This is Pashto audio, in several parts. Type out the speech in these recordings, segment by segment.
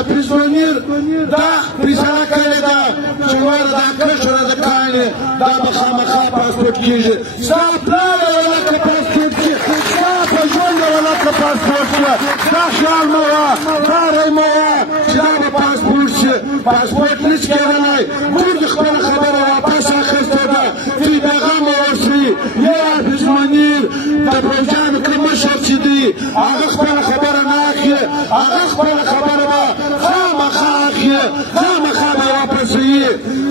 حفیظ منیر دا فیصله کړې ده چې وایي دا کشره د کاڼې دا به خامخا پاسپورټ کېږي ستا پلار یې ولکه پاسپورټ شي ستا په ژوند یې ولکه پاسپورټ شي دا خیال مه وه دا رای مه وه چې دا به پاسپورټ شي پاسپورټ نشي کېدلی موږ د خپله خبره واپس اخیستې ده دوی بېغمه اوسئ یا حفیظ منیر د پنجاب کې مشر چې دی هغه خپله خبره نه اخلي هغه خپله خبره به خامخا اخلي خامخا به واپس وي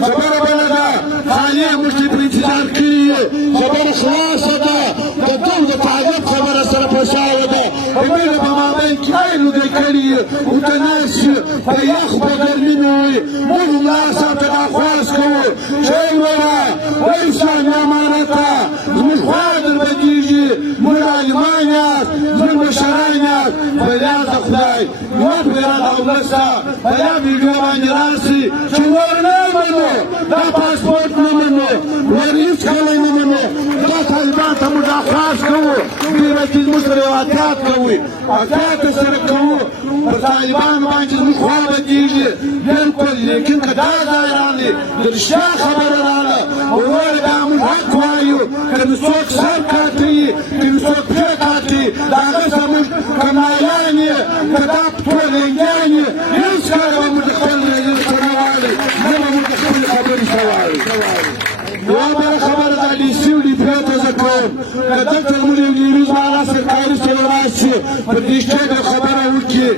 خبره بله ده خالي موږ دې په انتظار کړي یو خبره خلاصه ده د دوی د تعلیم خبره سره په شاوه ده په مینه په مابین کې ایلو دی کړي ورته ناست یو په یخ په ګرمي مې وي موږ ملا صاحب ته درخواست کوو چې ای وره وایي اسلامي امانته زموږ خوا دربدېږي موږ عالمان یاست زموږ مشران یاست فریاد د خدای یوه فریاد اولس ده په یا ویډیو باندې راسئ چې ور نه منو دا پاسپورټ نه منو ور هېڅکله نه منو دا طالبان ته موږ درخواست کوو دوی به چې زموږ سره یو احتیاط کوئ احتیاط یې سره کوو په طالبانو باندې زموږ خوا بدېږي بلکل لیکن که دا ځای راغلی د رښتیا خبره راغله ورور دا موږ حق وایو که مې څوک سر کاټي که مې څوک پښې کاټي د هغه سره موږ که مایان یې که دا ټولنګیان یې هېڅکله به موږ د خپل رژیم سره نه والئ نه به موږ د خپلې خبرې سره والئ یوه بله خبره دا ډي سي او ډي پي او ته زه کوم که دلته زموږ یو نیروز والا سرکاري سړی راشي په دې سټیټ خبره وکړي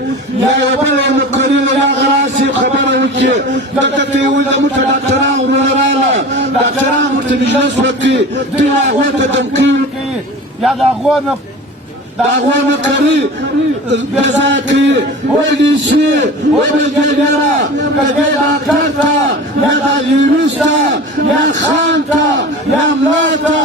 یا یو بل یو مقري له هغه راشي خبره وکړي دلته ته یې وویل زموږ ته ډاکټران ورونه راغله ډاکټران ورته مجلس وکړي دوی هغو ته دمکۍ ورکوي یا د هغو نه د هغو مقري بې ځایه کوي وایي ډي سي وایي بریګیډیره که دی ډاکټر ته یا دا لیروس ته یا خان ته یا ملا ته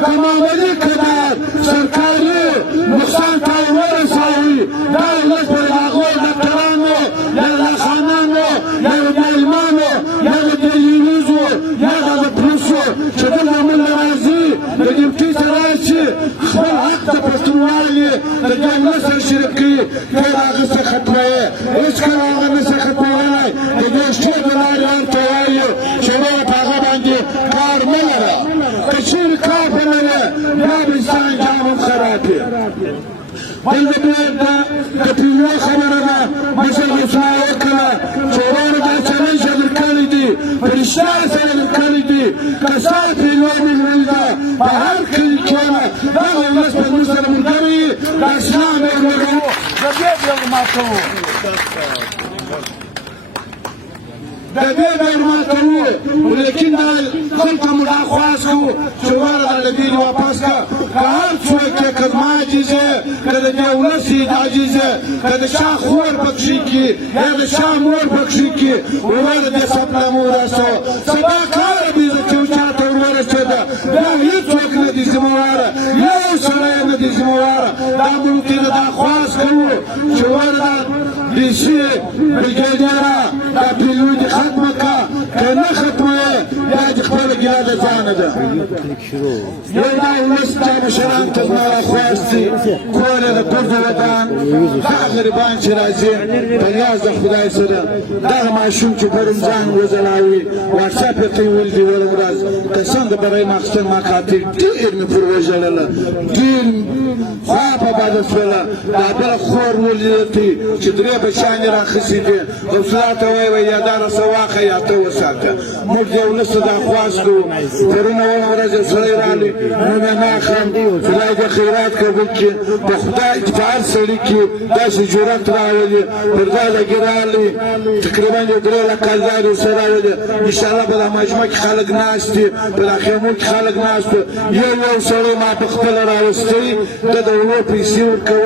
که معمولي کدار سرکاري نقصان ته یې ورسوي دا ولس به د هغو ډاکټرانو یا د خانانو یا د معلمانو یا د لیروزو یا د پولیسو چې دلته موږ راځي د ډیوټي ته راشي خپل حق د پښتونوالي د دې ولس سره شریک کړي ته یې هغه څه ختموي هېڅکله هغه نه شي ختمولی د دې سټیټ د لارې ورته وایو چې وایه په هغه باندې کار مه لره که چېرې کار په لرې بیا به ستا انجام هم خراب وي بل د پیلو خبره ده مشر رسوا وکړه چې وروره دا چلنج یې درکړی دي په رښتیا سره یې درکړی دي که ستا پیلو ملګري ده په هر کلي کښېنه دغه ولس به زموږ سره ملګری وي د اسلام ملګري وو د دې ډول ماتوو د دې ډول ماتوو لیکن دا خلکو موږ درخواست کوو چې وروره دا له دې واپس کړه که هر څوک یې که زما عاجز یې که د دې ولس عاجز یې که د چا خور پکښې کړي یا د چا مور پکښې کړي وروره دې سپنامه ورسوه سبا کاره بېزه چې چا ته ورورسېده بیا هېڅوک نه دي ذمهواره یو سړی نه دي ذمهواره دا موږ ترې درخواست کوو چې وروره ډي سي بریګیډیره دا پیلو دې ختمه کړه که نه ختموې بیا دې خپله ګیله د ځانه ده یو دا ولس دا مشرانو ته زما راخواست دي کور یې د کورد وطن دغه غریبان چې راځي په نیاز د خدای سره دغه ماشوم چې په رمضان وځلاوي واټساپ یې ته یې ویل دي ولې ورځ قسم د برای ماخستن ما قاتل ډېر مې پر وژړله ډېر خوا په باده شوله دا بله خور ولیدتې چې درې بچیانې راخیستې دي غوثالله ته وایي یا دا رسه واخه یا ته وساته موږ د ولس ته درخواست کوو پرونه اومه ورځ یو سړی راغلی نوم یې نه اخلم خدای دې خیرات قبول کړي په خدای په هر سړي کې داسې جرأت راولي پر دا لږې راغلي تقریبا یو 3 لکه کلدار ورسره راولي انشاءالله په دا مجموعه کې خلک ناست دي په دا خیمو کې خلک ناست یو سړی ما په خپله راوستی ده د ولو پیسې ورکوي